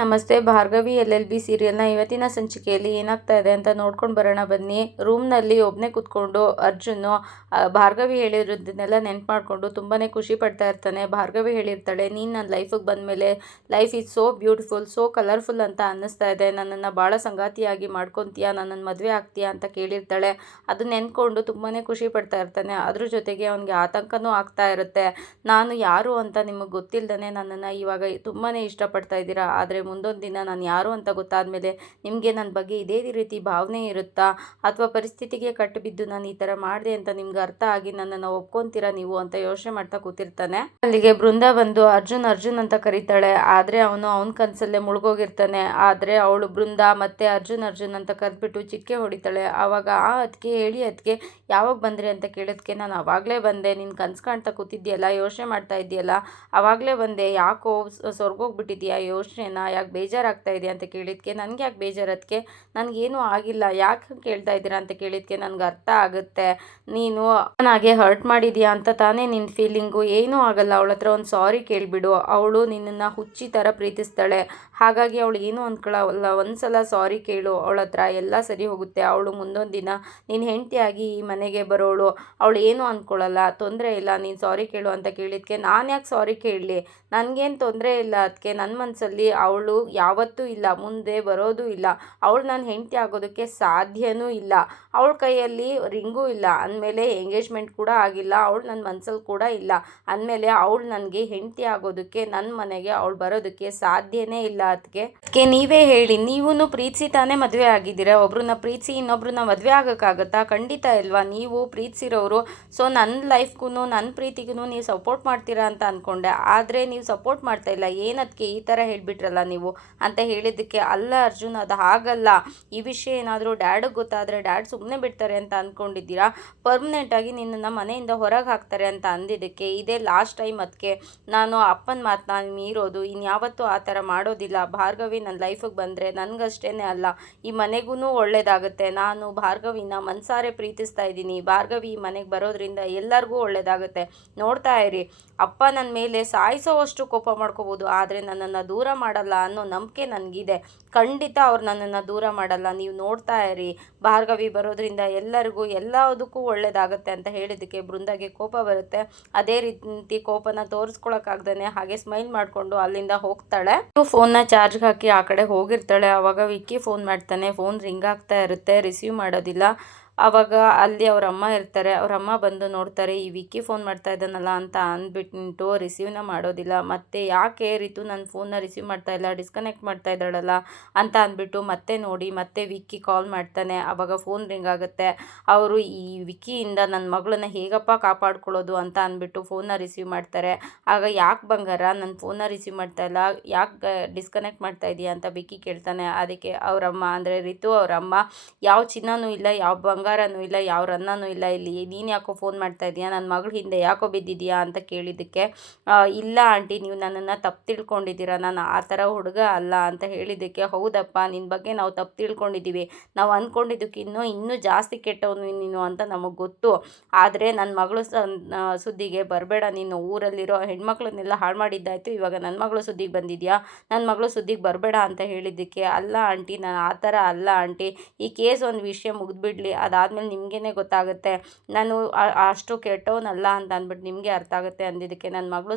ನಮಸ್ತೆ. ಭಾರ್ಗವಿ LLB ಸೀರಿಯಲ್ನ ಇವತ್ತಿನ ಸಂಚಿಕೆಯಲ್ಲಿ ಏನಾಗ್ತಾ ಇದೆ ಅಂತ ನೋಡ್ಕೊಂಡು ಬರೋಣ ಬನ್ನಿ. ರೂಮ್ನಲ್ಲಿ ಒಬ್ಬನೇ ಕೂತ್ಕೊಂಡು ಅರ್ಜುನು ಭಾರ್ಗವಿ ಹೇಳಿರೋದನ್ನೆಲ್ಲ ನೆನ್ಪು ಮಾಡಿಕೊಂಡು ತುಂಬಾ ಖುಷಿ ಪಡ್ತಾ ಇರ್ತಾನೆ. ಭಾರ್ಗವಿ ಹೇಳಿರ್ತಾಳೆ, ನೀನು ನನ್ನ ಲೈಫಿಗೆ ಬಂದಮೇಲೆ life is so beautiful, so colourful ಅಂತ ಅನ್ನಿಸ್ತಾ ಇದೆ. ನನ್ನನ್ನು ಭಾಳ ಸಂಗಾತಿಯಾಗಿ ಮಾಡ್ಕೊತೀಯಾ, ನನ್ನನ್ನು ಮದುವೆ ಆಗ್ತೀಯಾ ಅಂತ ಕೇಳಿರ್ತಾಳೆ. ಅದು ನೆನ್ಕೊಂಡು ತುಂಬಾ ಖುಷಿ ಪಡ್ತಾ ಇರ್ತಾನೆ. ಅದ್ರ ಜೊತೆಗೆ ಅವನಿಗೆ ಆತಂಕನೂ ಆಗ್ತಾ ಇರುತ್ತೆ. ನಾನು ಯಾರು ಅಂತ ನಿಮಗೆ ಗೊತ್ತಿಲ್ಲದೇ ನನ್ನನ್ನು ಇವಾಗ ತುಂಬಾ ಇಷ್ಟಪಡ್ತಾ ಇದ್ದೀರಾ, ಆದರೆ ಮುಂದೊಂದು ದಿನ ನಾನು ಯಾರು ಅಂತ ಗೊತ್ತಾದಮೇಲೆ ನಿಮಗೆ ನನ್ನ ಬಗ್ಗೆ ಇದೇ ರೀತಿ ಭಾವನೆ ಇರುತ್ತಾ, ಅಥವಾ ಪರಿಸ್ಥಿತಿಗೆ ಕಟ್ಟಿಬಿದ್ದು ನಾನು ಈ ಥರ ಮಾಡಿದೆ ಅಂತ ನಿಮ್ಗೆ ಅರ್ಥ ಆಗಿ ನನ್ನನ್ನು ಒಪ್ಕೊತೀರಾ ನೀವು ಅಂತ ಯೋಚನೆ ಮಾಡ್ತಾ ಕೂತಿರ್ತಾನೆ. ಅಲ್ಲಿಗೆ ಬೃಂದ ಬಂದು ಅರ್ಜುನ್ ಅರ್ಜುನ್ ಅಂತ ಕರೀತಾಳೆ. ಆದರೆ ಅವನ ಕನಸಲ್ಲೇ ಮುಳುಗೋಗಿರ್ತಾನೆ. ಆದರೆ ಅವಳು ಬೃಂದ ಮತ್ತೆ ಅರ್ಜುನ್ ಅರ್ಜುನ್ ಅಂತ ಕರೆದ್ಬಿಟ್ಟು ಚಿಟಿಕೆ ಹೊಡಿತಾಳೆ. ಆವಾಗ ಅದಕ್ಕೆ ಹೇಳಿ ಅದಕ್ಕೆ ಯಾವಾಗ ಬಂದ್ರಿ ಅಂತ ಕೇಳೋದಕ್ಕೆ, ನಾನು ಆವಾಗಲೇ ಬಂದೆ, ನೀನು ಕನಸು ಕಾಣ್ತಾ ಕೂತಿದ್ಯಲ್ಲ, ಯೋಚನೆ ಮಾಡ್ತಾ ಇದೆಯಲ್ಲ, ಆವಾಗಲೇ ಬಂದೆ, ಯಾಕೋ ಸ್ವರ್ಗೋಗ್ಬಿಟ್ಟಿದ್ಯಾ, ಯೋಚನೆನ ಯಾಕೆ ಬೇಜಾರಾಗ್ತಾ ಇದೆಯಾ ಅಂತ ಕೇಳಿದ್ಕೆ, ನನಗೆ ಯಾಕೆ ಬೇಜಾರದಕ್ಕೆ, ನನಗೇನು ಆಗಿಲ್ಲ, ಯಾಕೆ ಕೇಳ್ತಾ ಇದ್ದೀರಾ ಅಂತ ಕೇಳಿದ್ಕೆ, ನನಗೆ ಅರ್ಥ ಆಗುತ್ತೆ, ನೀನು ನನಗೆ ಹರ್ಟ್ ಮಾಡಿದ್ಯಾ ಅಂತ ತಾನೇ ನಿನ್ನ ಫೀಲಿಂಗು, ಏನೂ ಆಗಲ್ಲ, ಅವಳ ಹತ್ರ ಒಂದು ಸಾರಿ ಕೇಳಿಬಿಡು, ಅವಳು ನಿನ್ನನ್ನು ಹುಚ್ಚಿ ಥರ ಪ್ರೀತಿಸ್ತಾಳೆ, ಹಾಗಾಗಿ ಅವಳು ಏನೂ ಅಂದ್ಕೊಳ್ಳಲ್ಲ, ಒಂದು ಸಲ ಸಾರಿ ಕೇಳು, ಅವಳ ಹತ್ರ ಎಲ್ಲ ಸರಿ ಹೋಗುತ್ತೆ, ಅವಳು ಮುಂದೊಂದು ದಿನ ನೀನು ಹೆಂಡತಿಯಾಗಿ ಈ ಮನೆಗೆ ಬರೋಳು, ಅವಳು ಏನೂ ಅಂದ್ಕೊಳ್ಳಲ್ಲ, ತೊಂದರೆ ಇಲ್ಲ, ನೀನು ಸಾರಿ ಕೇಳು ಅಂತ ಕೇಳಿದ್ಕೆ, ನಾನು ಯಾಕೆ ಸಾರಿ ಕೇಳಲಿ, ನನಗೇನು ತೊಂದರೆ ಇಲ್ಲ, ಅದಕ್ಕೆ ನನ್ನ ಮನಸ್ಸಲ್ಲಿ ಅವಳು ಯಾವತ್ತೂ ಇಲ್ಲ, ಮುಂದೆ ಬರೋದು ಇಲ್ಲ, ಅವಳು ನನ್ನ ಹೆಂಡತಿ ಆಗೋದಕ್ಕೆ ಸಾಧ್ಯವೂ ಇಲ್ಲ, ಅವಳ ಕೈಯಲ್ಲಿ ರಿಂಗೂ ಇಲ್ಲ, ಅಂದಮೇಲೆ ಎಂಗೇಜ್ಮೆಂಟ್ ಕೂಡ ಆಗಿಲ್ಲ, ಅವಳು ನನ್ನ ಮನಸ್ಸಲ್ಲಿ ಕೂಡ ಇಲ್ಲ, ಅಂದಮೇಲೆ ಅವಳು ನನಗೆ ಹೆಂಡತಿ ಆಗೋದಕ್ಕೆ ನನ್ನ ಮನೆಗೆ ಅವಳು ಬರೋದಕ್ಕೆ ಸಾಧ್ಯನೇ ಇಲ್ಲ. ಅದಕ್ಕೆ ನೀವೇ ಹೇಳಿ, ನೀವೂ ಪ್ರೀತಿಸಿ ತಾನೇ ಮದುವೆ ಆಗಿದ್ದೀರಾ, ಒಬ್ರನ್ನ ಪ್ರೀತಿಸಿ ಇನ್ನೊಬ್ರನ್ನ ಮದುವೆ ಆಗೋಕ್ಕಾಗತ್ತಾ, ಖಂಡಿತ ಇಲ್ವಾ, ನೀವು ಪ್ರೀತಿಸಿರೋರು, ಸೊ ನನ್ನ ಲೈಫ್ಗೂ ನನ್ನ ಪ್ರೀತಿಗೂ ನೀವು ಸಪೋರ್ಟ್ ಮಾಡ್ತೀರಾ ಅಂತ ಅಂದ್ಕೊಂಡೆ, ಆದರೆ ನೀವು ಸಪೋರ್ಟ್ ಮಾಡ್ತಾ ಇಲ್ಲ, ಏನದಕ್ಕೆ ಈ ಥರ ಹೇಳಿಬಿಟ್ರಲ್ಲ ನೀವು ಅಂತ ಹೇಳಿದ್ದಕ್ಕೆ, ಅಲ್ಲ ಅರ್ಜುನ್ ಅದು ಹಾಗಲ್ಲ, ಈ ವಿಷಯ ಏನಾದರೂ ಡ್ಯಾಡಿಗೆ ಗೊತ್ತಾದರೆ ಡ್ಯಾಡ್ ಸುಮ್ಮನೆ ಬಿಡ್ತಾರೆ ಅಂತ ಅಂದ್ಕೊಂಡಿದ್ದೀರಾ, ಪರ್ಮನೆಂಟಾಗಿ ನಿನ್ನನ್ನು ಮನೆಯಿಂದ ಹೊರಗೆ ಹಾಕ್ತಾರೆ ಅಂತ ಅಂದಿದ್ದಕ್ಕೆ, ಇದೇ ಲಾಸ್ಟ್ ಟೈಮ್, ಅದಕ್ಕೆ ನಾನು ಅಪ್ಪನ ಮಾತನ್ನ ಮೀರೋದು, ಇನ್ಯಾವತ್ತೂ ಆ ಥರ ಮಾಡೋದಿಲ್ಲ, ಭಾರ್ಗವಿ ನನ್ನ ಲೈಫಿಗೆ ಬಂದರೆ ನನಗಷ್ಟೇ ಅಲ್ಲ ಈ ಮನೆಗೂ ಒಳ್ಳೆಯದಾಗುತ್ತೆ, ನಾನು ಭಾರ್ಗವಿನ ಮನಸಾರೆ ಪ್ರೀತಿಸ್ತಾ ಇದ್ದೀನಿ, ಭಾರ್ಗವಿ ಈ ಮನೆಗೆ ಬರೋದ್ರಿಂದ ಎಲ್ಲರಿಗೂ ಒಳ್ಳೆಯದಾಗುತ್ತೆ, ನೋಡ್ತಾ ಇರಿ, ಅಪ್ಪ ನನ್ನ ಮೇಲೆ ಸಾಯಿಸೋವಷ್ಟು ಕೋಪ ಮಾಡ್ಕೋಬೋದು, ಆದರೆ ನನ್ನನ್ನು ದೂರ ಮಾಡಲ್ಲ ಅನ್ನೋ ನಂಬಿಕೆ ನನಗಿದೆ, ಖಂಡಿತ ಅವ್ರು ನನ್ನನ್ನು ದೂರ ಮಾಡಲ್ಲ, ನೀವು ನೋಡ್ತಾ ಇರಿ, ಭಾರ್ಗವಿ ಬರೋದ್ರಿಂದ ಎಲ್ಲರಿಗೂ ಎಲ್ಲದಕ್ಕೂ ಒಳ್ಳೆಯದಾಗುತ್ತೆ ಅಂತ ಹೇಳಿದ್ದಕ್ಕೆ ಬೃಂದಾಗೆ ಕೋಪ ಬರುತ್ತೆ. ಅದೇ ರೀತಿ ಕೋಪನ ತೋರಿಸ್ಕೊಳಕ್ಕಾಗ್ದೇ ಹಾಗೆ ಸ್ಮೈಲ್ ಮಾಡಿಕೊಂಡು ಅಲ್ಲಿಂದ ಹೋಗ್ತಾಳೆ. ಫೋನ್ನ ಚಾರ್ಜ್ಗೆ ಹಾಕಿ ಆ ಕಡೆ ಹೋಗಿರ್ತಾಳೆ. ಆವಾಗ ವಿಕ್ಕಿ ಫೋನ್ ಮಾಡ್ತಾನೆ, ಫೋನ್ ರಿಂಗ್ ಆಗ್ತಾ ಇರುತ್ತೆ, ರಿಸೀವ್ ಮಾಡೋದಿಲ್ಲ. ಆವಾಗ ಅಲ್ಲಿ ಅವ್ರ ಅಮ್ಮ ಇರ್ತಾರೆ, ಅವ್ರ ಅಮ್ಮ ಬಂದು ನೋಡ್ತಾರೆ, ಈ ವಿಕ್ಕಿ ಫೋನ್ ಮಾಡ್ತಾ ಇದ್ದಾನಲ್ಲ ಅಂತ ಅಂದ್ಬಿಟ್ಟು ರಿಸೀವ್ನ ಮಾಡೋದಿಲ್ಲ. ಮತ್ತು ಯಾಕೆ ರಿತು ನನ್ನ ಫೋನ್ನ ರಿಸೀವ್ ಮಾಡ್ತಾ ಇಲ್ಲ, ಡಿಸ್ಕನೆಕ್ಟ್ ಮಾಡ್ತಾ ಇದ್ದಾಳಲ್ಲ ಅಂತ ಅಂದ್ಬಿಟ್ಟು ಮತ್ತೆ ನೋಡಿ ಮತ್ತೆ ವಿಕ್ಕಿ ಕಾಲ್ ಮಾಡ್ತಾನೆ. ಆವಾಗ ಫೋನ್ ರಿಂಗ್ ಆಗುತ್ತೆ. ಅವರು ಈ ವಿಕ್ಕಿಯಿಂದ ನನ್ನ ಮಗಳನ್ನ ಹೇಗಪ್ಪ ಕಾಪಾಡ್ಕೊಳ್ಳೋದು ಅಂತ ಅಂದ್ಬಿಟ್ಟು ಫೋನ್ನ ರಿಸೀವ್ ಮಾಡ್ತಾರೆ. ಆಗ ಯಾಕೆ ಬಂಗಾರ ನನ್ನ ಫೋನ್ನ ರಿಸೀವ್ ಮಾಡ್ತಾ ಇಲ್ಲ, ಯಾಕೆ ಡಿಸ್ಕನೆಕ್ಟ್ ಮಾಡ್ತಾ ಇದೆಯಾ ಅಂತ ವಿಕ್ಕಿ ಕೇಳ್ತಾನೆ. ಅದಕ್ಕೆ ಅವರಮ್ಮ ಅಂದರೆ ರಿತು ಅವರಮ್ಮ, ಯಾವ ಚಿನ್ನನೂ ಇಲ್ಲ, ಯಾವ ಬಂಗಾರನೂ ಇಲ್ಲ, ಯಾವ ರನ್ನನೂ ಇಲ್ಲ, ಇಲ್ಲಿ ನೀನು ಯಾಕೋ ಫೋನ್ ಮಾಡ್ತಾ ಇದೀಯಾ, ನನ್ನ ಮಗಳ ಹಿಂದೆ ಯಾಕೋ ಬಿದ್ದಿದೆಯಾ ಅಂತ ಕೇಳಿದ್ದಕ್ಕೆ, ಇಲ್ಲ ಆಂಟಿ ನೀವು ನನ್ನನ್ನು ತಪ್ಪು ತಿಳ್ಕೊಂಡಿದ್ದೀರಾ, ನಾನು ಆ ಥರ ಹುಡುಗ ಅಲ್ಲ ಅಂತ ಹೇಳಿದ್ದಕ್ಕೆ, ಹೌದಪ್ಪ ನಿನ್ನ ಬಗ್ಗೆ ನಾವು ತಪ್ಪು ತಿಳ್ಕೊಂಡಿದ್ದೀವಿ, ನಾವು ಅಂದ್ಕೊಂಡಿದ್ದಕ್ಕಿನ್ನೂ ಇನ್ನೂ ಜಾಸ್ತಿ ಕೆಟ್ಟವನು ನೀನು ಅಂತ ನಮಗೆ ಗೊತ್ತು, ಆದರೆ ನನ್ನ ಮಗಳು ಸುದ್ದಿಗೆ ಬರಬೇಡ, ನೀನು ಊರಲ್ಲಿರೋ ಹೆಣ್ಮಕ್ಳನ್ನೆಲ್ಲ ಹಾಳು ಮಾಡಿದ್ದಾಯಿತು, ಇವಾಗ ನನ್ನ ಮಗಳು ಸುದ್ದಿಗೆ ಬಂದಿದೆಯಾ, ನನ್ನ ಮಗಳು ಸುದ್ದಿಗೆ ಬರಬೇಡ ಅಂತ ಹೇಳಿದ್ದಕ್ಕೆ, ಅಲ್ಲ ಆಂಟಿ ನಾನು ಆ ಥರ ಅಲ್ಲ ಆಂಟಿ, ಈ ಕೇಸ್ ಒಂದು ವಿಷಯ ಮುಗಿದ್ಬಿಡ್ಲಿ, ಅದಾದಮೇಲೆ ನಿಮಗೇ ಗೊತ್ತಾಗುತ್ತೆ, ನಾನು ಅಷ್ಟು ಕೆಟ್ಟವನಲ್ಲ ಅಂತ ಅಂದ್ಬಿಟ್ಟು ನಿಮಗೆ ಅರ್ಥ ಆಗುತ್ತೆ ಅಂದಿದ್ದಕ್ಕೆ, ನನ್ನ ಮಗಳು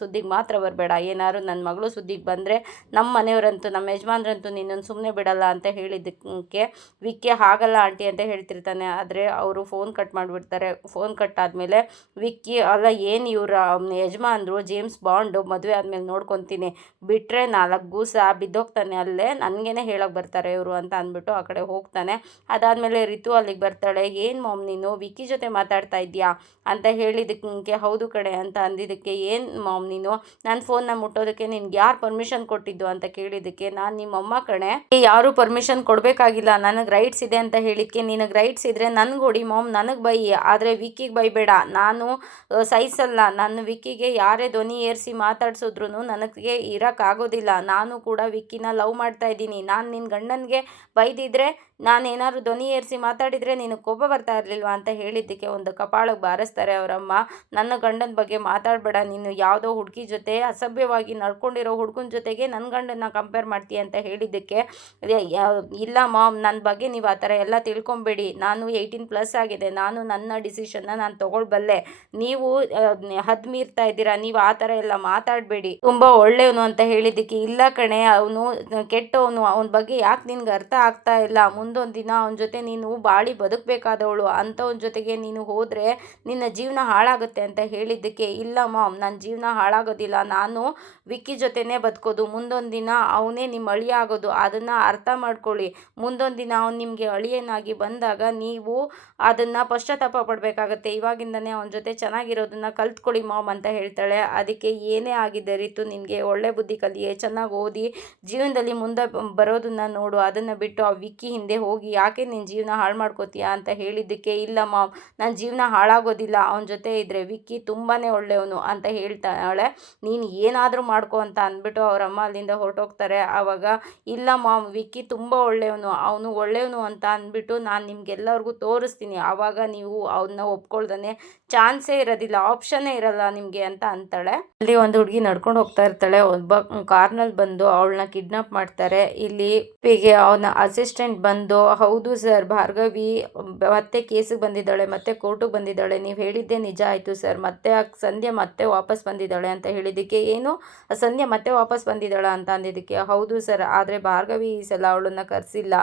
ಸುದ್ದಿಗೆ ಮಾತ್ರ ಬರಬೇಡ, ಏನಾದ್ರು ನನ್ನ ಮಗಳು ಸುದ್ದಿಗೆ ಬಂದರೆ ನಮ್ಮ ಮನೆಯವರಂತೂ ನಮ್ಮ ಯಜಮಾನ್ರಂತೂ ನಿನ್ನನ್ನು ಸುಮ್ಮನೆ ಬಿಡಲ್ಲ ಅಂತ ಹೇಳಿದ್ದಕ್ಕೆ ವಿಕ್ಕಿ ಹಾಗಲ್ಲ ಆಂಟಿ ಅಂತ ಹೇಳ್ತಿರ್ತಾನೆ. ಆದರೆ ಅವರು ಫೋನ್ ಕಟ್ ಮಾಡಿಬಿಡ್ತಾರೆ. ಫೋನ್ ಕಟ್ ಆದಮೇಲೆ ವಿಕ್ಕಿ, ಅಲ್ಲ ಏನು ಇವ್ರ ಯಜಮಾನ್ರು ಜೇಮ್ಸ್ ಬಾಂಡು, ಮದುವೆ ಆದಮೇಲೆ ನೋಡ್ಕೊತೀನಿ, ಬಿಟ್ಟರೆ 4 ಗೂಸ ಬಿದ್ದೋಗ್ತಾನೆ ಅಲ್ಲೇ, ನನಗೇನೆ ಹೇಳೋಕ್ಕೆ ಬರ್ತಾರೆ ಇವರು ಅಂತ ಅಂದ್ಬಿಟ್ಟು ಆ ಕಡೆ ಹೋಗ್ತಾನೆ. ಅದಾದಮೇಲೆ ರಿತು ಅಲ್ಲಿಗೆ ಬರ್ತಾಳೆ. ಏನು ಮಾಮ್ ನೀನು ವಿಕ್ಕಿ ಜೊತೆ ಮಾತಾಡ್ತಾ ಇದೆಯಾ ಅಂತ ಹೇಳಿದ್ದಕ್ಕೆ, ಹೌದು ಕಡೆ ಅಂತ ಅಂದಿದ್ದಕ್ಕೆ, ಏನು ಮಾಮ್ ನೀನು ನನ್ನ ಫೋನ್ನ ಮುಟ್ಟೋದಕ್ಕೆ ನಿನ್ಗೆ ಯಾರು ಪರ್ಮಿಷನ್ ಕೊಟ್ಟಿದ್ದು ಅಂತ ಕೇಳಿದ್ದಕ್ಕೆ, ನಾನು ನಿಮ್ಮಮ್ಮ ಕಣೆ, ಯಾರೂ ಪರ್ಮಿಷನ್ ಕೊಡಬೇಕಾಗಿಲ್ಲ, ನನಗೆ ರೈಟ್ಸ್ ಇದೆ ಅಂತ ಹೇಳಿದ್ದಕ್ಕೆ, ನಿನಗೆ ರೈಟ್ಸ್ ಇದ್ದರೆ ನನಗೆ ಹೊಡಿ ಮಾಮ್, ನನಗೆ ಬೈ, ಆದರೆ ವಿಕ್ಕಿಗೆ ಬೈಬೇಡ, ನಾನು ಸಹಿಸಲ್ಲ, ನಾನು ವಿಕ್ಕಿಗೆ ಯಾರೇ ಧ್ವನಿ ಏರಿಸಿ ಮಾತಾಡ್ಸಿದ್ರು ನನಗೆ ಇರೋಕ್ಕಾಗೋದಿಲ್ಲ, ನಾನು ಕೂಡ ವಿಕ್ಕಿನ ಲವ್ ಮಾಡ್ತಾ ಇದ್ದೀನಿ, ನಾನು ನಿನ್ನ ಗಂಡನಿಗೆ ಬೈದಿದ್ರೆ ನಾನೇನಾದ್ರು ಧ್ವನಿ ಏರಿಸಿ ಮಾತಾಡಿದರೆ ನೀನು ಕೋಪ ಬರ್ತಾ ಇರಲಿಲ್ವಾ ಅಂತ ಹೇಳಿದ್ದಕ್ಕೆ ಒಂದು ಕಪಾಳಕ್ಕೆ ಬಾರಿಸ್ತಾರೆ ಅವರಮ್ಮ. ನನ್ನ ಗಂಡನ ಬಗ್ಗೆ ಮಾತಾಡಬೇಡ ನೀನು, ಯಾವುದೋ ಹುಡುಗಿ ಜೊತೆ ಅಸಭ್ಯವಾಗಿ ನಡ್ಕೊಂಡಿರೋ ಹುಡುಗನ ಜೊತೆಗೆ ನನ್ನ ಗಂಡನ್ನ ಕಂಪೇರ್ ಮಾಡ್ತೀಯ ಅಂತ ಹೇಳಿದ್ದಕ್ಕೆ, ಇಲ್ಲ ಮಾಮ್, ನನ್ನ ಬಗ್ಗೆ ನೀವು ಆ ಥರ ಎಲ್ಲ ತಿಳ್ಕೊಬೇಡಿ, ನಾನು 18+ ಆಗಿದೆ, ನಾನು ನನ್ನ ಡಿಸಿಷನ್ನ ನಾನು ತೊಗೊಳ್ಬಲ್ಲೆ, ನೀವು ಹದ್ ಮೀರ್ತಾ ಇದ್ದೀರಾ, ನೀವು ಆ ಥರ ಎಲ್ಲ ಮಾತಾಡಬೇಡಿ, ತುಂಬ ಒಳ್ಳೆಯವನು ಅಂತ ಹೇಳಿದ್ದಕ್ಕೆ, ಇಲ್ಲ ಕಣೆ ಅವನು ಕೆಟ್ಟವನು, ಅವನ ಬಗ್ಗೆ ಯಾಕೆ ನಿನ್ಗೆ ಅರ್ಥ ಆಗ್ತಾ ಇಲ್ಲ, ಮುಂದೊಂದು ದಿನ ಅವನ ಜೊತೆ ನೀನು ಬಾಳಿ ಬದುಕಬೇಕಾದವಳು, ಅಂಥವನ ಜೊತೆಗೆ ನೀನು ಹೋದರೆ ನಿನ್ನ ಜೀವನ ಹಾಳಾಗುತ್ತೆ ಅಂತ ಹೇಳಿದ್ದಕ್ಕೆ, ಇಲ್ಲ ಮಾಮ್, ನನ್ನ ಜೀವನ ಹಾಳಾಗೋದಿಲ್ಲ, ನಾನು ವಿಕ್ಕಿ ಜೊತೆನೇ ಬದುಕೋದು, ಮುಂದೊಂದು ದಿನ ಅವನೇ ನಿಮ್ಮ ಅಳಿಯ ಆಗೋದು, ಅದನ್ನು ಅರ್ಥ ಮಾಡ್ಕೊಳ್ಳಿ, ಮುಂದೊಂದು ದಿನ ಅವ್ನು ನಿಮಗೆ ಅಳಿಯನಾಗಿ ಬಂದಾಗ ನೀವು ಅದನ್ನು ಪಶ್ಚಾತ್ತಾಪ ಪಡಬೇಕಾಗತ್ತೆ, ಇವಾಗಿಂದನೇ ಅವನ ಜೊತೆ ಚೆನ್ನಾಗಿರೋದನ್ನ ಕಲ್ತ್ಕೊಳ್ಳಿ ಮಾಮ್ ಅಂತ ಹೇಳ್ತಾಳೆ. ಅದಕ್ಕೆ ಏನೇ ಆಗಿದೆ ರೀತು, ನಿನಗೆ ಒಳ್ಳೆ ಬುದ್ಧಿ ಕಲಿಯೇ, ಚೆನ್ನಾಗಿ ಓದಿ ಜೀವನದಲ್ಲಿ ಮುಂದೆ ಬರೋದನ್ನ ನೋಡು, ಅದನ್ನು ಬಿಟ್ಟು ಆ ವಿಕ್ಕಿ ಹಿಂದೆ ಹೋಗಿ ಯಾಕೆ ನಿನ್ನ ಜೀವನ ಹಾಳು ಮಾಡ್ಕೋತೀಯ ಅಂತ ಹೇಳಿದ್ದಕ್ಕೆ, ಇಲ್ಲ ಮಾಮ್, ನನ್ನ ಜೀವನ ಹಾಳಾಗೋದಿಲ್ಲ, ಅವನ ಜೊತೆ ಇದ್ದರೆ ವಿಕ್ಕಿ ತುಂಬಾ ಒಳ್ಳೆಯವನು ಅಂತ ಹೇಳ್ತಾಳೆ. ನೀನು ಏನಾದರೂ ಮಾಡ್ಕೊ ಅಂತ ಅಂದ್ಬಿಟ್ಟು ಅವರಮ್ಮ ಅಲ್ಲಿಂದ ಹೊರಟೋಗ್ತಾರೆ. ಆವಾಗ ಇಲ್ಲ ಮಾಮ್, ವಿಕ್ಕಿ ತುಂಬ ಒಳ್ಳೆಯವನು, ಅವನು ಒಳ್ಳೆಯವನು ಅಂತ ಅಂದ್ಬಿಟ್ಟು ನಾನು ನಿಮ್ಗೆಲ್ಲರಿಗೂ ತೋರಿಸ್ತೀನಿ, ಆವಾಗ ನೀವು ಅವನ್ನ ಒಪ್ಕೊಳ್ದೇ ಚಾನ್ಸೇ ಇರೋದಿಲ್ಲ, ಆಪ್ಷನ್ನೇ ಇರಲ್ಲ ನಿಮಗೆ ಅಂತ ಅಂತಾಳೆ. ಅಲ್ಲಿ ಒಂದು ಹುಡುಗಿ ನಡ್ಕೊಂಡು ಹೋಗ್ತಾ ಇರ್ತಾಳೆ, ಒಬ್ಬ ಕಾರ್ನಲ್ಲಿ ಬಂದು ಅವಳನ್ನ ಕಿಡ್ನಾಪ್ ಮಾಡ್ತಾರೆ. ಇಲ್ಲಿ ಪಿಗೆ ಅವನ ಅಸಿಸ್ಟೆಂಟ್ ಬಂದು, ಹೌದು ಸರ್, ಭಾರ್ಗವಿ ಮತ್ತೆ ಕೇಸಿಗೆ ಬಂದಿದ್ದಾಳೆ, ಮತ್ತೆ ಕೋರ್ಟಿಗೆ ಬಂದಿದ್ದಾಳೆ, ನೀವು ಹೇಳಿದ್ದೇ ನಿಜ ಆಯಿತು ಸರ್, ಮತ್ತೆ ಸಂಧ್ಯಾ ಮತ್ತೆ ವಾಪಸ್ ಬಂದಿದ್ದಾಳೆ ಅಂತ ಹೇಳಿದ್ದಕ್ಕೆ, ಏನು ಸಂಧ್ಯಾ ಮತ್ತೆ ವಾಪಸ್ ಬಂದಿದ್ದಾಳ ಅಂತ ಅಂದಿದ್ದಕ್ಕೆ, ಹೌದು ಸರ್, ಆದರೆ ಭಾರ್ಗವಿ ಈ ಸಲ ಅವಳನ್ನ ಕರೆಸಿಲ್ಲ,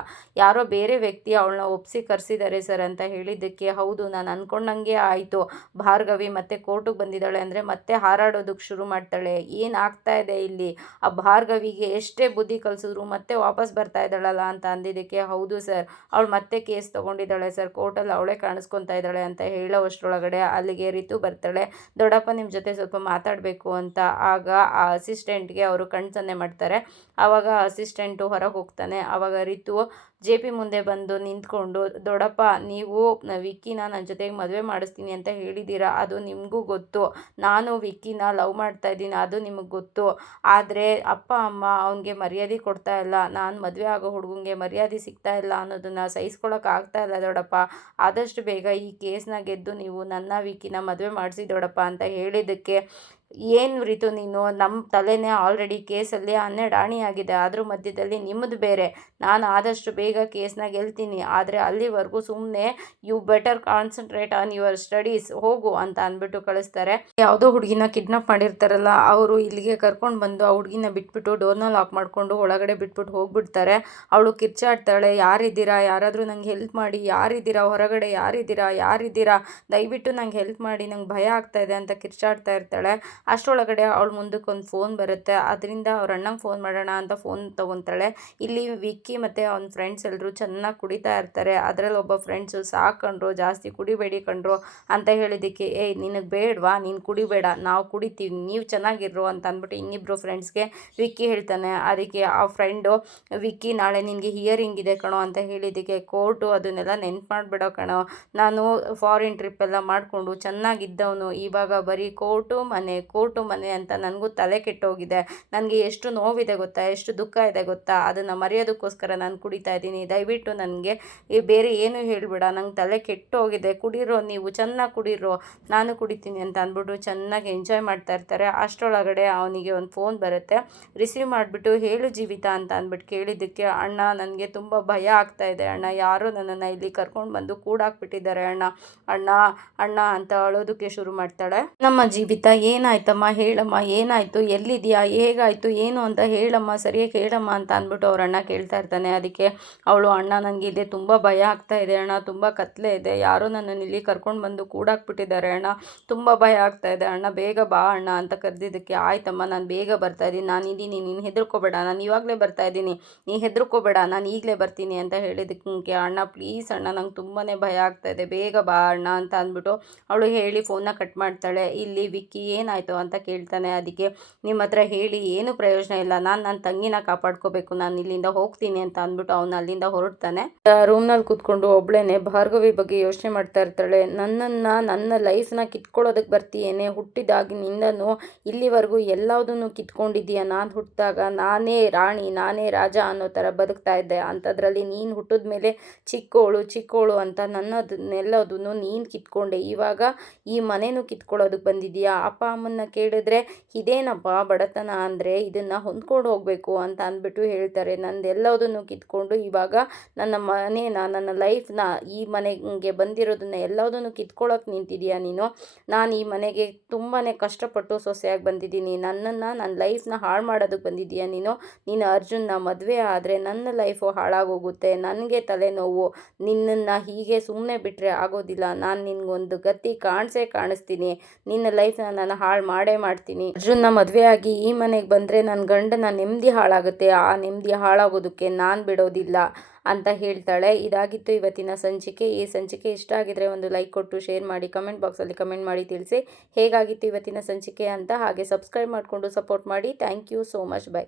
ಯಾರೋ ಬೇರೆ ವ್ಯಕ್ತಿ ಅವಳನ್ನ ಒಪ್ಪಿಸಿ ಕರೆಸಿದ್ದಾರೆ ಸರ್ ಅಂತ ಹೇಳಿದ್ದಕ್ಕೆ, ಹೌದು, ನಾನು ಅಂದ್ಕೊಂಡಂಗೆ ಆಯಿತು, ಭಾರ್ಗವಿ ಮತ್ತೆ ಕೋರ್ಟಿಗೆ ಬಂದಿದ್ದಾಳೆ ಅಂದರೆ ಮತ್ತೆ ಹಾರಾಡೋದಕ್ಕೆ ಶುರು ಮಾಡ್ತಾಳೆ, ಏನಾಗ್ತಾ ಇದೆ ಇಲ್ಲಿ, ಆ ಭಾರ್ಗವಿಗೆ ಎಷ್ಟೇ ಬುದ್ಧಿ ಕಲಿಸಿದ್ರು ಮತ್ತೆ ವಾಪಸ್ ಬರ್ತಾ ಇದ್ದಾಳಲ್ಲ ಅಂತ ಅಂದಿದ್ದಕ್ಕೆ, ಹೌದು ಸರ್, ಅವಳು ಮತ್ತೆ ಕೇಸ್ ತೊಗೊಂಡಿದ್ದಾಳೆ ಸರ್, ಕೋರ್ಟಲ್ಲಿ ಅವಳೇ ಕಾಣಿಸ್ಕೊತಾ ಇದ್ದಾಳೆ ಅಂತ ಹೇಳೋ ಅಷ್ಟರೊಳಗಡೆ ಅಲ್ಲಿಗೆ ರಿತು ಬರ್ತಾಳೆ. ದೊಡ್ಡಪ್ಪ ನಿಮ್ಮ ಜೊತೆ ಸ್ವಲ್ಪ ಮಾತಾಡಬೇಕು ಅಂತ. ಆಗ ಆ ಅಸಿಸ್ಟೆಂಟ್ಗೆ ಅವರು ಕಣ್ಣು ಸನ್ನೆ ಮಾಡ್ತಾರೆ. ಆವಾಗ ಅಸಿಸ್ಟೆಂಟು ಹೊರಗೆ ಹೋಗ್ತಾನೆ. ಆವಾಗ ರಿತು JP ಮುಂದೆ ಬಂದು ನಿಂತ್ಕೊಂಡು, ದೊಡ್ಡಪ್ಪ, ನೀವು ವಿಕ್ಕಿನ ನನ್ನ ಜೊತೆಗೆ ಮದುವೆ ಮಾಡಿಸ್ತೀನಿ ಅಂತ ಹೇಳಿದ್ದೀರಾ, ಅದು ನಿಮಗೂ ಗೊತ್ತು, ನಾನು ವಿಕ್ಕಿನ ಲವ್ ಮಾಡ್ತಾ ಇದ್ದೀನಿ, ಅದು ನಿಮಗೆ ಗೊತ್ತು, ಆದರೆ ಅಪ್ಪ ಅಮ್ಮ ಅವನಿಗೆ ಮರ್ಯಾದೆ ಕೊಡ್ತಾ ಇಲ್ಲ, ನಾನು ಮದುವೆ ಆಗೋ ಹುಡುಗಂಗೆ ಮರ್ಯಾದೆ ಸಿಗ್ತಾ ಇಲ್ಲ ಅನ್ನೋದನ್ನು ಸಹಿಸ್ಕೊಳಕ್ಕೆ ಆಗ್ತಾ ಇಲ್ಲ ದೊಡ್ಡಪ್ಪ, ಆದಷ್ಟು ಬೇಗ ಈ ಕೇಸ್ನ ಗೆದ್ದು ನೀವು ನನ್ನ ವಿಕ್ಕಿನ ಮದುವೆ ಮಾಡಿಸಿ ದೊಡ್ಡಪ್ಪ ಅಂತ ಹೇಳಿದ್ದಕ್ಕೆ, ಏನು ರೀತು ನೀನು, ನಮ್ಮ ತಲೆನೇ ಆಲ್ರೆಡಿ ಕೇಸಲ್ಲಿ 12 ಆಣಿಯಾಗಿದೆ, ಅದ್ರ ಮಧ್ಯದಲ್ಲಿ ನಿಮ್ಮದು ಬೇರೆ, ನಾನು ಆದಷ್ಟು ಬೇಗ ಕೇಸ್ನ ಗೆಲ್ತೀನಿ, ಆದರೆ ಅಲ್ಲಿವರೆಗೂ ಸುಮ್ಮನೆ you better concentrate on your studies, ಹೋಗು ಅಂತ ಅಂದ್ಬಿಟ್ಟು ಕಳಿಸ್ತಾರೆ. ಯಾವುದೋ ಹುಡುಗಿನ ಕಿಡ್ನಾಪ್ ಮಾಡಿರ್ತಾರಲ್ಲ, ಅವರು ಇಲ್ಲಿಗೆ ಕರ್ಕೊಂಡು ಬಂದು ಆ ಹುಡುಗಿನ ಬಿಟ್ಬಿಟ್ಟು ಡೋರ್ನ ಲಾಕ್ ಮಾಡಿಕೊಂಡು ಒಳಗಡೆ ಬಿಟ್ಬಿಟ್ಟು ಹೋಗ್ಬಿಡ್ತಾರೆ. ಅವಳು ಕಿರ್ಚಾಡ್ತಾಳೆ, ಯಾರಿದ್ದೀರಾ, ಯಾರಾದರೂ ನಂಗೆ ಹೆಲ್ಪ್ ಮಾಡಿ, ಯಾರಿದ್ದೀರಾ ಹೊರಗಡೆ, ಯಾರಿದ್ದೀರಾ, ದಯವಿಟ್ಟು ನಂಗೆ ಹೆಲ್ಪ್ ಮಾಡಿ, ನಂಗೆ ಭಯ ಆಗ್ತಾ ಇದೆ ಅಂತ ಕಿರ್ಚಾಡ್ತಾ ಇರ್ತಾಳೆ. ಅಷ್ಟರೊಳಗಡೆ ಅವಳು ಮುಂದಕ್ಕೆ ಒಂದು ಫೋನ್ ಬರುತ್ತೆ, ಅದರಿಂದ ಅವ್ರ ಅಣ್ಣಂಗೆ ಫೋನ್ ಮಾಡೋಣ ಅಂತ ಫೋನ್ ತೊಗೊತಾಳೆ. ಇಲ್ಲಿ ವಿಕ್ಕಿ ಮತ್ತು ಅವನ ಫ್ರೆಂಡ್ಸ್ ಎಲ್ಲರೂ ಚೆನ್ನಾಗಿ ಕುಡಿತಾ ಇರ್ತಾರೆ. ಅದರಲ್ಲಿ ಒಬ್ಬ ಫ್ರೆಂಡ್ಸು, ಸಾಕಂಡ್ರು, ಜಾಸ್ತಿ ಕುಡಿಬೇಡಿ ಕಂಡ್ರು ಅಂತ ಹೇಳಿದ್ದಕ್ಕೆ, ನಿನಗೆ ಬೇಡವಾ, ನೀನು ಕುಡಿಬೇಡ, ನಾವು ಕುಡಿತೀವಿ, ನೀವು ಚೆನ್ನಾಗಿರು ಅಂತ ಅಂದ್ಬಿಟ್ಟು ಇನ್ನಿಬ್ಬರು ಫ್ರೆಂಡ್ಸ್ಗೆ ವಿಕ್ಕಿ ಹೇಳ್ತಾನೆ. ಅದಕ್ಕೆ ಆ ಫ್ರೆಂಡು, ವಿಕ್ಕಿ ನಾಳೆ ನಿನಗೆ ಹಿಯರಿಂಗ್ ಇದೆ ಕಣೋ ಅಂತ ಹೇಳಿದ್ದಕ್ಕೆ, ಕೋರ್ಟು ಅದನ್ನೆಲ್ಲ ನೆನ್ಪು ಮಾಡಿಬಿಡೋ ಕಣೋ, ನಾನು ಫಾರಿನ್ ಟ್ರಿಪ್ ಎಲ್ಲ ಮಾಡಿಕೊಂಡು ಚೆನ್ನಾಗಿದ್ದವನು, ಇವಾಗ ಬರೀ ಕೋರ್ಟು ಮನೆ ಅಂತ ನನಗೂ ತಲೆ ಕೆಟ್ಟೋಗಿದೆ, ನನಗೆ ಎಷ್ಟು ನೋವಿದೆ ಗೊತ್ತಾ, ಎಷ್ಟು ದುಃಖ ಇದೆ ಗೊತ್ತಾ, ಅದನ್ನು ಮರೆಯೋದಕ್ಕೋಸ್ಕರ ನಾನು ಕುಡಿತಾ ಇದ್ದೀನಿ, ದಯವಿಟ್ಟು ನನಗೆ ಬೇರೆ ಏನು ಹೇಳಿಬಿಡ, ನಂಗೆ ತಲೆ ಕೆಟ್ಟೋಗಿದೆ, ಕುಡೀರೋ, ನೀವು ಚೆನ್ನಾಗಿ ಕುಡೀರೋ, ನಾನು ಕುಡಿತೀನಿ ಅಂತ ಅಂದ್ಬಿಟ್ಟು ಚೆನ್ನಾಗಿ ಎಂಜಾಯ್ ಮಾಡ್ತಾ ಇರ್ತಾರೆ. ಅಷ್ಟರೊಳಗಡೆ ಅವನಿಗೆ ಒಂದು ಫೋನ್ ಬರುತ್ತೆ. ರಿಸೀವ್ ಮಾಡಿಬಿಟ್ಟು, ಹೇಳು ಜೀವಿತ ಅಂತ ಅಂದ್ಬಿಟ್ಟು ಕೇಳಿದ್ದಕ್ಕೆ, ಅಣ್ಣ ನನಗೆ ತುಂಬ ಭಯ ಆಗ್ತಾ ಇದೆ ಅಣ್ಣ, ಯಾರೋ ನನ್ನನ್ನು ಇಲ್ಲಿ ಕರ್ಕೊಂಡು ಬಂದು ಕೂಡಾಕ್ಬಿಟ್ಟಿದ್ದಾರೆ ಅಣ್ಣ, ಅಣ್ಣ ಅಣ್ಣ ಅಂತ ಅಳೋದಕ್ಕೆ ಶುರು ಮಾಡ್ತಾಳೆ. ನಮ್ಮ ಜೀವಿತ, ಏನಾಯ್ತಮ್ಮ ಹೇಳಮ್ಮ, ಏನಾಯಿತು, ಎಲ್ಲಿದೆಯಾ, ಹೇಗಾಯಿತು, ಏನು ಅಂತ ಹೇಳಮ್ಮ, ಸರಿಯಾಗಿ ಹೇಳಮ್ಮ ಅಂತ ಅಂದ್ಬಿಟ್ಟು ಅವ್ರ ಅಣ್ಣ ಕೇಳ್ತಾ ಇರ್ತಾನೆ. ಅದಕ್ಕೆ ಅವಳು, ಅಣ್ಣ ನನಗೆ ಇಲ್ಲಿ ತುಂಬ ಭಯ ಆಗ್ತಾ ಇದೆ ಅಣ್ಣ, ತುಂಬ ಕತ್ಲೆ ಇದೆ, ಯಾರೋ ನನ್ನನ್ನು ಇಲ್ಲಿ ಕರ್ಕೊಂಡು ಬಂದು ಕೂಡಾಕ್ಬಿಟ್ಟಿದ್ದಾರೆ ಅಣ್ಣ, ತುಂಬ ಭಯ ಆಗ್ತಾ ಇದೆ ಅಣ್ಣ, ಬೇಗ ಬಾ ಅಣ್ಣ ಅಂತ ಕರೆದಿದ್ದಕ್ಕೆ, ಆಯ್ತಮ್ಮ ನಾನು ಬೇಗ ಬರ್ತಾ ಇದ್ದೀನಿ, ನಾನು ಇದ್ದೀನಿ, ನೀನು ಹೆದರ್ಕೋಬೇಡ, ನಾನು ಇವಾಗಲೇ ಬರ್ತಾ ಇದ್ದೀನಿ, ನೀ ಹೆದರ್ಕೋಬೇಡ, ನಾನು ಈಗಲೇ ಬರ್ತೀನಿ ಅಂತ ಹೇಳಿದ್ದಕ್ಕೆ, ಅಣ್ಣ ಪ್ಲೀಸ್ ಅಣ್ಣ, ನಂಗೆ ತುಂಬಾ ಭಯ ಆಗ್ತಾ ಇದೆ, ಬೇಗ ಬಾ ಅಣ್ಣ ಅಂತ ಅಂದ್ಬಿಟ್ಟು ಅವಳು ಹೇಳಿ ಫೋನ್ನ ಕಟ್ ಮಾಡ್ತಾಳೆ. ಇಲ್ಲಿ ವಿಕ್ಕಿ, ಏನಾಯ್ತು ಏನಾಯಿತು ಅಂತ ಕೇಳ್ತಾನೆ. ಅದಕ್ಕೆ ನಿಮ್ಮ ಹತ್ರ ಹೇಳಿ ಏನು ಪ್ರಯೋಜನ ಇಲ್ಲ, ನಾನು ನನ್ನ ತಂಗಿನ ಕಾಪಾಡ್ಕೋಬೇಕು, ನಾನು ಇಲ್ಲಿಂದ ಹೋಗ್ತೀನಿ ಅಂತ ಅಂದ್ಬಿಟ್ಟು ಅವನು ಅಲ್ಲಿಂದ ಹೊರಡ್ತಾನೆ. ರೂಮ್ನಲ್ಲಿ ಕೂತ್ಕೊಂಡು ಒಬ್ಳೇನೆ ಭಾರ್ಗವಿ ಬಗ್ಗೆ ಯೋಚನೆ ಮಾಡ್ತಾ ಇರ್ತಾಳೆ. ನನ್ನ ಲೈಫ್ನ ಕಿತ್ಕೊಳ್ಳೋದಕ್ಕೆ ಬರ್ತೀಯೇನೆ, ಹುಟ್ಟಿದಾಗಿನಿಂದನೂ ಇಲ್ಲಿವರೆಗೂ ಎಲ್ಲದನ್ನು ಕಿತ್ಕೊಂಡಿದ್ದೀಯ. ನಾನು ಹುಟ್ಟಿದಾಗ ನಾನೇ ರಾಣಿ ನಾನೇ ರಾಜ ಅನ್ನೋ ಥರ ಬದುಕ್ತಾ ಇದ್ದೆ, ಅಂಥದ್ರಲ್ಲಿ ನೀನು ಹುಟ್ಟಿದ ಮೇಲೆ ಚಿಕ್ಕೋಳು ಅಂತ ನನ್ನದನ್ನೆಲ್ಲದನ್ನು ನೀನು ಕಿತ್ಕೊಂಡೆ. ಇವಾಗ ಈ ಮನೆನೂ ಕಿತ್ಕೊಳ್ಳೋದಕ್ಕೆ ಬಂದಿದ್ದೀಯಾ. ಅಪ್ಪ ಅಮ್ಮನ್ನ ಕೇಳಿದ್ರೆ ಇದೇನಪ್ಪ ಬಡತನ ಅಂದರೆ, ಇದನ್ನು ಹೊಂದ್ಕೊಂಡು ಹೋಗಬೇಕು ಅಂತ ಅಂದ್ಬಿಟ್ಟು ಹೇಳ್ತಾರೆ. ನಂದೆಲ್ಲದನ್ನು ಕಿತ್ಕೊಂಡು ಇವಾಗ ನನ್ನ ಮನೇನ ನನ್ನ ಲೈಫ್ನ ಈ ಮನೆಗೆ ಬಂದಿರೋದನ್ನ ಎಲ್ಲದನ್ನು ಕಿತ್ಕೊಳ್ಳೋಕೆ ನಿಂತಿದ್ದೀಯಾ ನೀನು. ನಾನು ಈ ಮನೆಗೆ ತುಂಬಾ ಕಷ್ಟಪಟ್ಟು ಸೊಸೆಯಾಗಿ ಬಂದಿದ್ದೀನಿ, ನನ್ನ ಲೈಫ್ನ ಹಾಳು ಮಾಡೋದಕ್ಕೆ ಬಂದಿದ್ದೀಯಾ ನೀನು ಅರ್ಜುನ್ನ ಮದುವೆ ಆದರೆ ನನ್ನ ಲೈಫು ಹಾಳಾಗೋಗುತ್ತೆ, ನನಗೆ ತಲೆನೋವು. ನಿನ್ನನ್ನು ಹೀಗೆ ಸುಮ್ಮನೆ ಬಿಟ್ಟರೆ ಆಗೋದಿಲ್ಲ, ನಾನು ನಿನಗೊಂದು ಗತಿ ಕಾಣಿಸ್ತೀನಿ, ನಿನ್ನ ಲೈಫ್ನ ನಾನು ಹಾಳು ಮಾಡೇ ಮಾಡ್ತೀನಿ. ಅರ್ಜುನ್ನ ಮದುವೆ ಆಗಿ ಈ ಮನೆಗೆ ಬಂದರೆ ನನ್ನ ಗಂಡನ ನೆಮ್ಮದಿ ಹಾಳಾಗುತ್ತೆ, ಆ ನೆಮ್ಮದಿ ಹಾಳಾಗೋದಕ್ಕೆ ನಾನು ಬಿಡೋದಿಲ್ಲ ಅಂತ ಹೇಳ್ತಾಳೆ. ಇದಾಗಿತ್ತು ಇವತ್ತಿನ ಸಂಚಿಕೆ. ಈ ಸಂಚಿಕೆ ಇಷ್ಟ ಆಗಿದ್ರೆ ಒಂದು ಲೈಕ್ ಕೊಟ್ಟು ಶೇರ್ ಮಾಡಿ, ಕಮೆಂಟ್ ಬಾಕ್ಸಲ್ಲಿ ಕಮೆಂಟ್ ಮಾಡಿ ತಿಳಿಸಿ ಹೇಗಾಗಿತ್ತು ಇವತ್ತಿನ ಸಂಚಿಕೆ ಅಂತ. ಹಾಗೆ ಸಬ್ಸ್ಕ್ರೈಬ್ ಮಾಡಿಕೊಂಡು ಸಪೋರ್ಟ್ ಮಾಡಿ. Thank you so much. By.